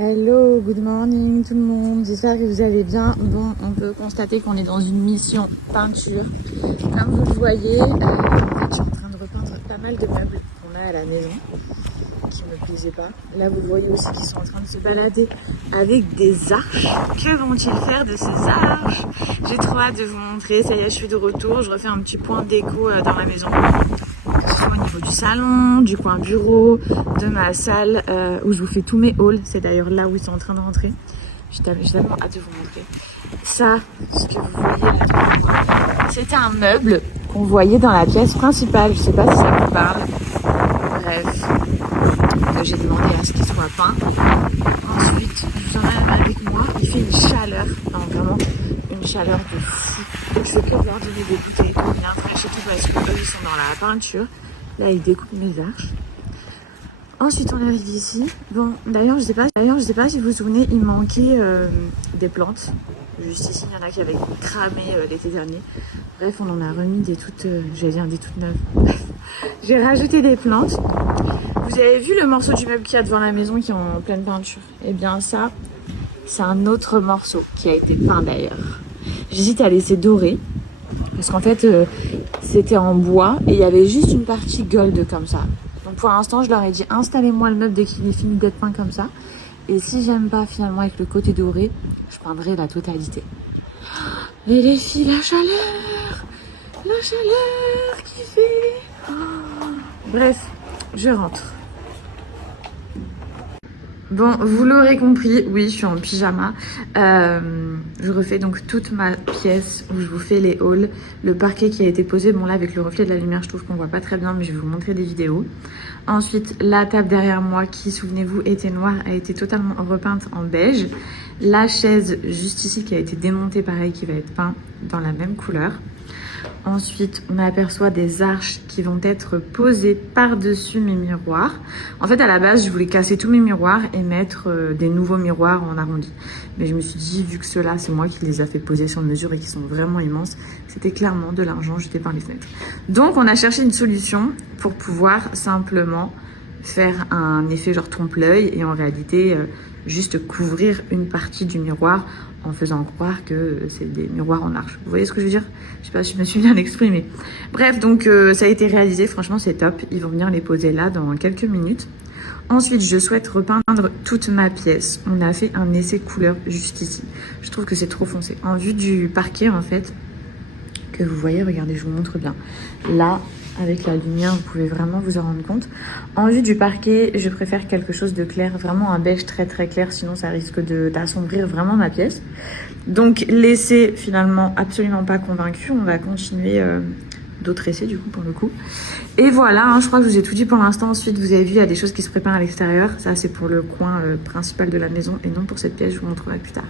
Hello, good morning tout le monde, j'espère que vous allez bien. Bon, on peut constater qu'on est dans une mission peinture. Comme vous le voyez, en fait, je suis en train de repeindre pas mal de meubles qu'on a à la maison, qui me plaisaient pas. Là, vous voyez aussi qu'ils sont en train de se balader avec des arches. Que vont-ils faire de ces arches? J'ai trop hâte de vous montrer, ça y est, je suis de retour. Je refais un petit point déco dans la maison. Au niveau du salon, du coin bureau, de ma salle où je vous fais tous mes hauls. C'est d'ailleurs là où ils sont en train de rentrer. J'ai tellement hâte de vous montrer. Ça, ce que vous voyez là, c'était un meuble qu'on voyait dans la pièce principale. Je sais pas si ça vous parle. Bref, j'ai demandé à ce qu'il soit peint. Ensuite, j'en ai avec moi. Il fait une chaleur, non, vraiment une chaleur de fou. Je fais que leur donner des bouteilles pour bien fraîche et tout parce qu'eux ils sont dans la peinture. Là, ils découpent mes arches. Ensuite, on arrive ici. Bon, d'ailleurs, je sais pas si vous vous souvenez, il manquait des plantes. Juste ici, il y en a qui avaient cramé l'été dernier. Bref, on en a remis des toutes, j'allais dire des toutes neuves. J'ai rajouté des plantes. Vous avez vu le morceau du meuble qu'il y a devant la maison qui est en pleine peinture? Eh bien, ça, c'est un autre morceau qui a été peint d'ailleurs. J'hésite à laisser dorer. Parce qu'en fait, c'était en bois et il y avait juste une partie gold comme ça. Donc pour l'instant, je leur ai dit installez-moi le meuble dès qu'il est fini d'être peint comme ça. Et si j'aime pas finalement avec le côté doré, je peindrai la totalité. Et les filles, la chaleur qui fait. Bref, je rentre. Bon, vous l'aurez compris, oui, je suis en pyjama. Je refais donc toute ma pièce où je vous fais les hauls. Le parquet qui a été posé, bon là avec le reflet de la lumière, je trouve qu'on voit pas très bien, mais je vais vous montrer des vidéos. Ensuite, la table derrière moi qui, souvenez-vous, était noire, a été totalement repeinte en beige. La chaise juste ici qui a été démontée, pareil, qui va être peinte dans la même couleur. Ensuite, on aperçoit des arches qui vont être posées par-dessus mes miroirs. En fait, à la base, je voulais casser tous mes miroirs et mettre des nouveaux miroirs en arrondi. Mais je me suis dit, vu que ceux-là, c'est moi qui les a fait poser sur mesure et qui sont vraiment immenses, c'était clairement de l'argent jeté par les fenêtres. Donc, on a cherché une solution pour pouvoir simplement faire un effet genre trompe-l'œil et en réalité, juste couvrir une partie du miroir en faisant croire que c'est des miroirs en arche. Vous voyez ce que je veux dire? Je sais pas si je me suis bien exprimée. Bref, donc ça a été réalisé, franchement c'est top. Ils vont venir les poser là dans quelques minutes. Ensuite, je souhaite repeindre toute ma pièce. On a fait un essai couleur juste ici. Je trouve que c'est trop foncé. En vue du parquet, en fait, que vous voyez, regardez, je vous montre bien. Là, avec la lumière, vous pouvez vraiment vous en rendre compte. En vue du parquet, je préfère quelque chose de clair, vraiment un beige très très clair, sinon ça risque d'assombrir vraiment ma pièce. Donc l'essai, finalement, absolument pas convaincu. On va continuer d'autres essais du coup pour le coup. Et voilà, hein, je crois que je vous ai tout dit pour l'instant. Ensuite, vous avez vu, il y a des choses qui se préparent à l'extérieur. Ça, c'est pour le coin principal de la maison et non pour cette pièce, je vous montrerai plus tard.